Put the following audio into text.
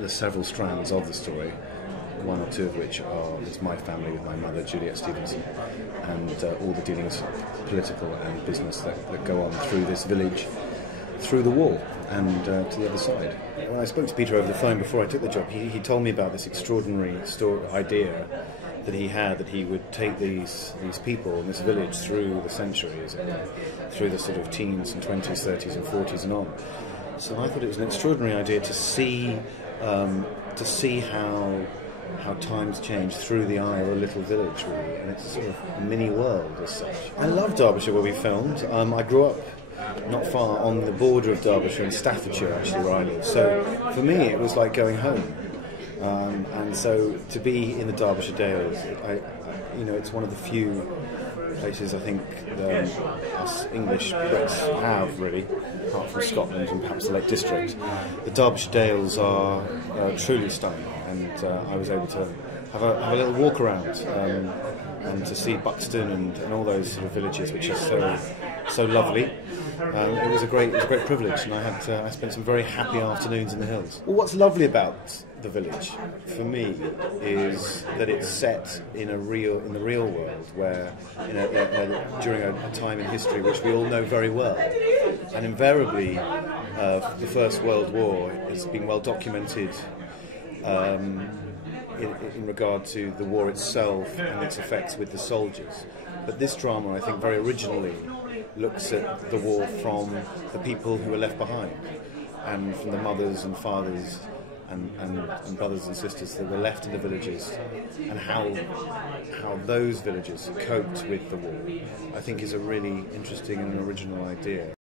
there's several strands of the story, one or two of which is my family with my mother, Juliet Stevenson, and all the dealings, political and business, that go on through this village, through the wall and to the other side. When I spoke to Peter over the phone before I took the job, he told me about this extraordinary idea that he had, that he would take these people in this village through the centuries, through the sort of teens and 20s, 30s and 40s and on. So I thought it was an extraordinary idea to see how times change through the eye of a little village, really, and it's sort of a mini world as such. I love Derbyshire, where we filmed. I grew up not far on the border of Derbyshire in Staffordshire, actually, where I live. So for me, it was like going home. And so to be in the Derbyshire Dales, it's one of the few places I think us English Brits have, really, apart from Scotland and perhaps the Lake District. The Derbyshire Dales are truly stunning, and I was able to have a little walk around and to see Buxton and all those sort of villages, which are so lovely. It was a great privilege, and I spent some very happy afternoons in the hills. Well, what's lovely about the village for me is that it's set in the real world, where during a time in history which we all know very well, and invariably the First World War has been well documented in regard to the war itself and its effects with the soldiers. But this drama, I think, very originally looks at the war from the people who were left behind, and from the mothers and fathers and brothers and sisters that were left in the villages, and how those villages coped with the war, I think is a really interesting and original idea.